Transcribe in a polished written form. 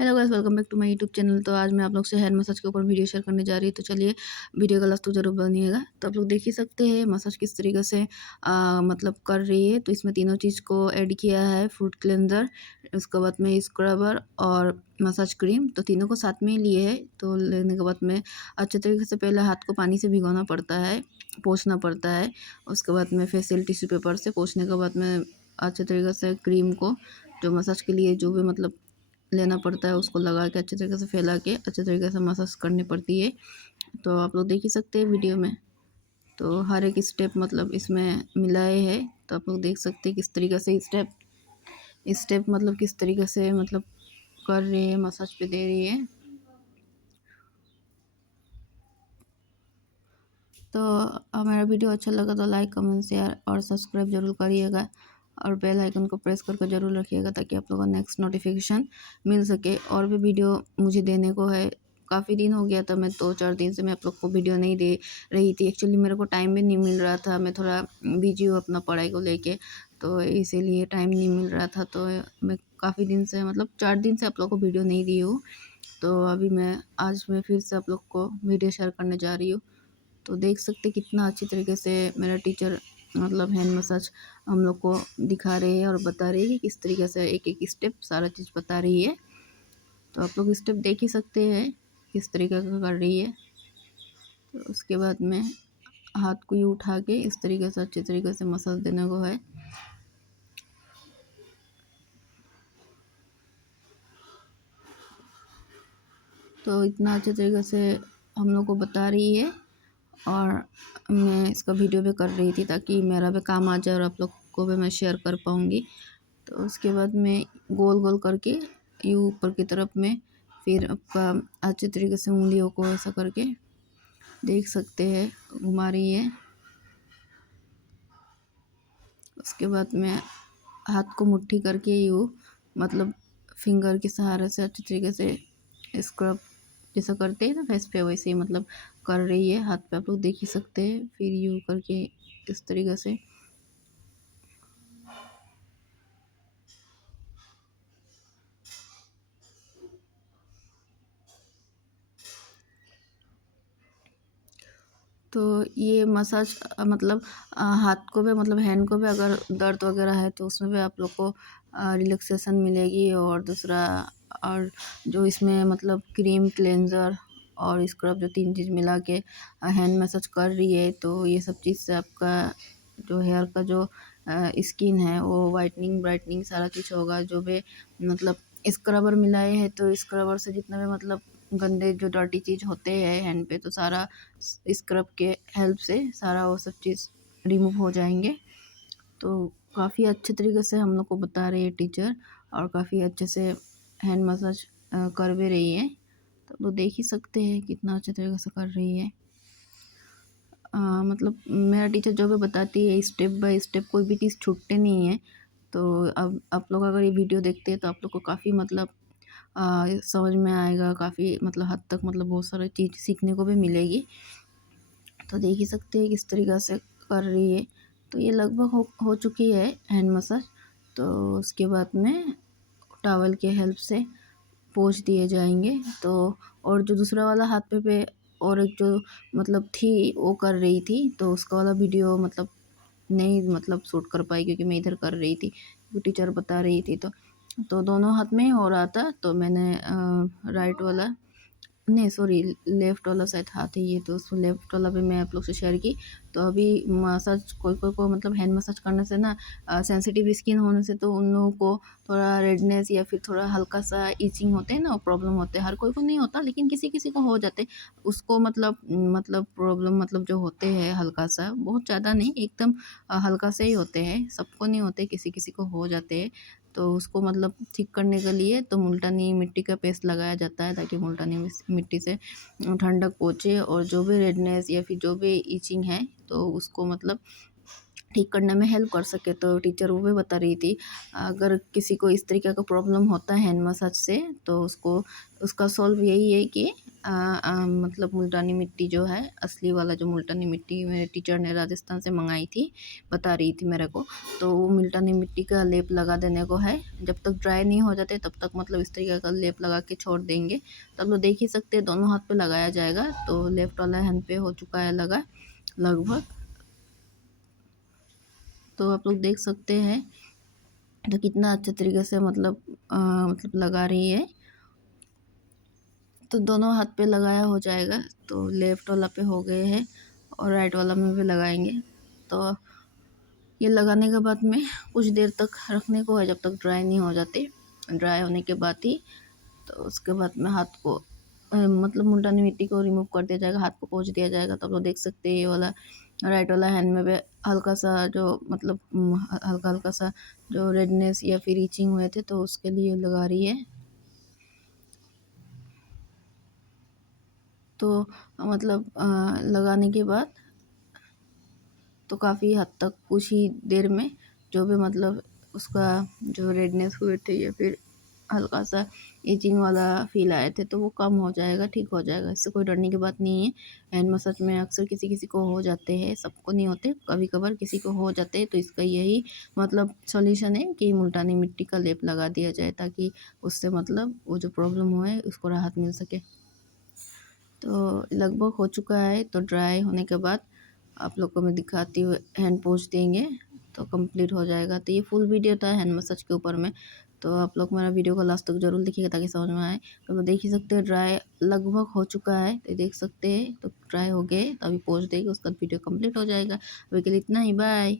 Hello guys, welcome back to my YouTube channel. तो आज मैं आप लोग से हेयर मसाज के ऊपर वीडियो शेयर करने जा रही हूँ। तो चलिए वीडियो का लास्ट तक जरूर बनिएगा। तो आप लोग देख ही सकते हैं मसाज किस तरीके से मतलब कर रही है। तो इसमें तीनों चीज़ को ऐड किया है, फ्रूट क्लेंजर, उसके बाद में स्क्रबर और मसाज क्रीम। तो तीनों को साथ में ही लिए है। तो लेने के बाद में अच्छे तरीके से पहले हाथ को पानी से भिगोना पड़ता है, पोंछना पड़ता है। उसके बाद में फेशियल टिश्यू पेपर से पोंछने के बाद में अच्छे तरीके से क्रीम को, जो मसाज के लिए जो भी मतलब लेना पड़ता है, उसको लगा के अच्छे तरीके से फैला के अच्छे तरीके से मसाज करनी पड़ती है। तो आप लोग देख ही सकते हैं वीडियो में। तो हर एक स्टेप मतलब इसमें मिलाए है। तो आप लोग देख सकते हैं किस तरीके से स्टेप मतलब किस तरीके से मतलब कर रही है, मसाज पे दे रही है। तो हमारा वीडियो अच्छा लगा तो लाइक, कमेंट, शेयर और सब्सक्राइब जरूर करिएगा। और बेल आइकन को प्रेस करके ज़रूर रखिएगा ताकि आप लोगों को नेक्स्ट नोटिफिकेशन मिल सके। और भी वीडियो मुझे देने को है। काफ़ी दिन हो गया था, मैं 2-4 दिन से मैं आप लोग को वीडियो नहीं दे रही थी। एक्चुअली मेरे को टाइम भी नहीं मिल रहा था, मैं थोड़ा बिजी हूँ अपना पढ़ाई को लेके, तो इसीलिए टाइम नहीं मिल रहा था। तो मैं काफ़ी दिन से मतलब 4 दिन से आप लोग को वीडियो नहीं दी हूँ। तो अभी मैं फिर से आप लोग को वीडियो शेयर करने जा रही हूँ। तो देख सकते कितना अच्छी तरीके से मेरा टीचर मतलब हैंड मसाज हम लोग को दिखा रही है और बता रही है कि किस तरीके से एक एक स्टेप सारा चीज़ बता रही है। तो आप लोग स्टेप देख ही सकते हैं किस तरीके का कर रही है। तो उसके बाद में हाथ को ही उठा के इस तरीके से अच्छे तरीके से मसाज देने को है। तो इतना अच्छे तरीके से हम लोग को बता रही है और मैं इसका वीडियो भी कर रही थी ताकि मेरा भी काम आ जाए और आप लोग को भी मैं शेयर कर पाऊँगी। तो उसके बाद में गोल गोल करके यू ऊपर की तरफ में फिर आपका अच्छे तरीके से उंगलियों को ऐसा करके देख सकते हैं घुमा रही है। उसके बाद में हाथ को मुट्ठी करके यू मतलब फिंगर के सहारे से अच्छे तरीके से स्क्रब जैसा करते हैं ना फेस पे, वैसे ही मतलब कर रही है। हाथ पे आप लोग देख ही सकते हैं। फिर यू करके इस तरीके से। तो ये मसाज मतलब हाथ को भी मतलब हैंड को भी अगर दर्द वगैरह है तो उसमें भी आप लोग को रिलैक्सेशन मिलेगी। और दूसरा, और जो इसमें मतलब क्रीम, क्लेंजर और स्क्रब, जो तीन चीज़ मिला के हैंड मसाज कर रही है, तो ये सब चीज़ से आपका जो हेयर का जो स्किन है वो वाइटनिंग ब्राइटनिंग सारा चीज़ होगा। जो भी मतलब स्क्रबर मिलाए हैं, तो स्क्रबर से जितना भी मतलब गंदे जो डर्टी चीज़ होते हैं हैंड पे, तो सारा स्क्रब के हेल्प से सारा वो सब चीज़ रिमूव हो जाएंगे। तो काफ़ी अच्छे तरीके से हम लोग को बता रही है टीचर और काफ़ी अच्छे से हैंड मसाज कर भी रही है। तो आप लोग देख ही सकते हैं कितना अच्छे तरीके से कर रही है। मतलब मेरा टीचर जो भी बताती है स्टेप बाय स्टेप कोई भी चीज़ छूटते नहीं है। तो अब आप लोग अगर ये वीडियो देखते हैं तो आप लोग को काफ़ी मतलब समझ में आएगा, काफ़ी मतलब हद तक मतलब बहुत सारी चीज़ सीखने को भी मिलेगी। तो देख ही सकते हैं किस तरीक़ा से कर रही है। तो ये लगभग हो चुकी है हैंड मसाज। तो उसके बाद में टॉवल के हेल्प से पोंछ दिए जाएंगे। तो और जो दूसरा वाला हाथ पे और एक जो मतलब थी वो कर रही थी, तो उसका वाला वीडियो मतलब नहीं मतलब शूट कर पाई क्योंकि मैं इधर कर रही थी, क्योंकि टीचर बता रही थी। तो दोनों हाथ में ही हो रहा था। तो मैंने राइट वाला, नहीं सॉरी, लेफ़्ट वाला शायद हाथ है ये, तो उस लेफ़्ट वाला भी मैं आप लोग से शेयर की। तो अभी मसाज कोई कोई को मतलब हैंड मसाज करने से ना सेंसिटिव स्किन होने से तो उन लोगों को थोड़ा रेडनेस या फिर थोड़ा हल्का सा इचिंग होते हैं ना, प्रॉब्लम होते हैं। हर कोई को नहीं होता लेकिन किसी किसी को हो जाते। उसको मतलब प्रॉब्लम मतलब जो होते हैं हल्का सा, बहुत ज़्यादा नहीं, एकदम हल्का से ही होते हैं, सबको नहीं होते, किसी किसी को हो जाते हैं। तो उसको मतलब ठीक करने के लिए तो मुल्तानी मिट्टी का पेस्ट लगाया जाता है ताकि मुल्तानी मिट्टी से ठंडक पहुँचे और जो भी रेडनेस या फिर जो भी इचिंग है तो उसको मतलब ठीक करने में हेल्प कर सके। तो टीचर वो भी बता रही थी अगर किसी को इस तरीके का प्रॉब्लम होता है हैंड मसाज से, तो उसका सॉल्व यही है कि मतलब मुल्तानी मिट्टी जो है, असली वाला जो मुल्तानी मिट्टी मेरे टीचर ने राजस्थान से मंगाई थी, बता रही थी मेरे को। तो वो मुल्तानी मिट्टी का लेप लगा देने को है। जब तक ड्राई नहीं हो जाते तब तक मतलब इस तरीके का लेप लगा के छोड़ देंगे। तो आप लोग देख ही सकते हैं दोनों हाथ पे लगाया जाएगा। तो लेफ्ट वाला हैंड पे हो चुका है लगा लगभग। तो आप लोग देख सकते हैं तो कितना अच्छे तरीके से मतलब लगा रही है। तो दोनों हाथ पे लगाया हो जाएगा। तो लेफ्ट वाला पे हो गए हैं और राइट वाला में भी लगाएंगे। तो ये लगाने के बाद में कुछ देर तक रखने को है, जब तक ड्राई नहीं हो जाते। ड्राई होने के बाद ही तो उसके बाद में हाथ को मतलब मुल्तानी मिट्टी को रिमूव कर दिया जाएगा, हाथ को पोंछ दिया जाएगा। तो आप लोग देख सकते हैं ये वाला राइट वाला हैंड में भी हल्का सा जो मतलब हल्का हल्का सा जो रेडनेस या फिर ईचिंग हुए थे, तो उसके लिए लगा रही है। तो मतलब लगाने के बाद तो काफ़ी हद तक कुछ ही देर में जो भी मतलब उसका जो रेडनेस हुए थे या फिर हल्का सा इचिंग वाला फील आए थे, तो वो कम हो जाएगा, ठीक हो जाएगा। इससे कोई डरने की बात नहीं है। हैंड मसाज में अक्सर किसी किसी को हो जाते हैं, सबको नहीं होते, कभी कभार किसी को हो जाते हैं। तो इसका यही मतलब सॉल्यूशन है कि मुल्तानी मिट्टी का लेप लगा दिया जाए, ताकि उससे मतलब वो जो प्रॉब्लम हुआ है उसको राहत मिल सके। तो लगभग हो चुका है। तो ड्राई होने के बाद आप लोग को मैं दिखाती हूँ, हैंड पोंछ देंगे तो कंप्लीट हो जाएगा। तो ये फुल वीडियो था हैंड मसाज के ऊपर में। तो आप लोग मेरा वीडियो को लास्ट तक जरूर देखिएगा ताकि समझ में आए। तो आप देख ही सकते हैं ड्राई लगभग हो चुका है, तो देख सकते हैं। तो ड्राई हो गए तो अभी पोंछ देंगे, उसका वीडियो कंप्लीट हो जाएगा। अभी के लिए इतना ही, बाय।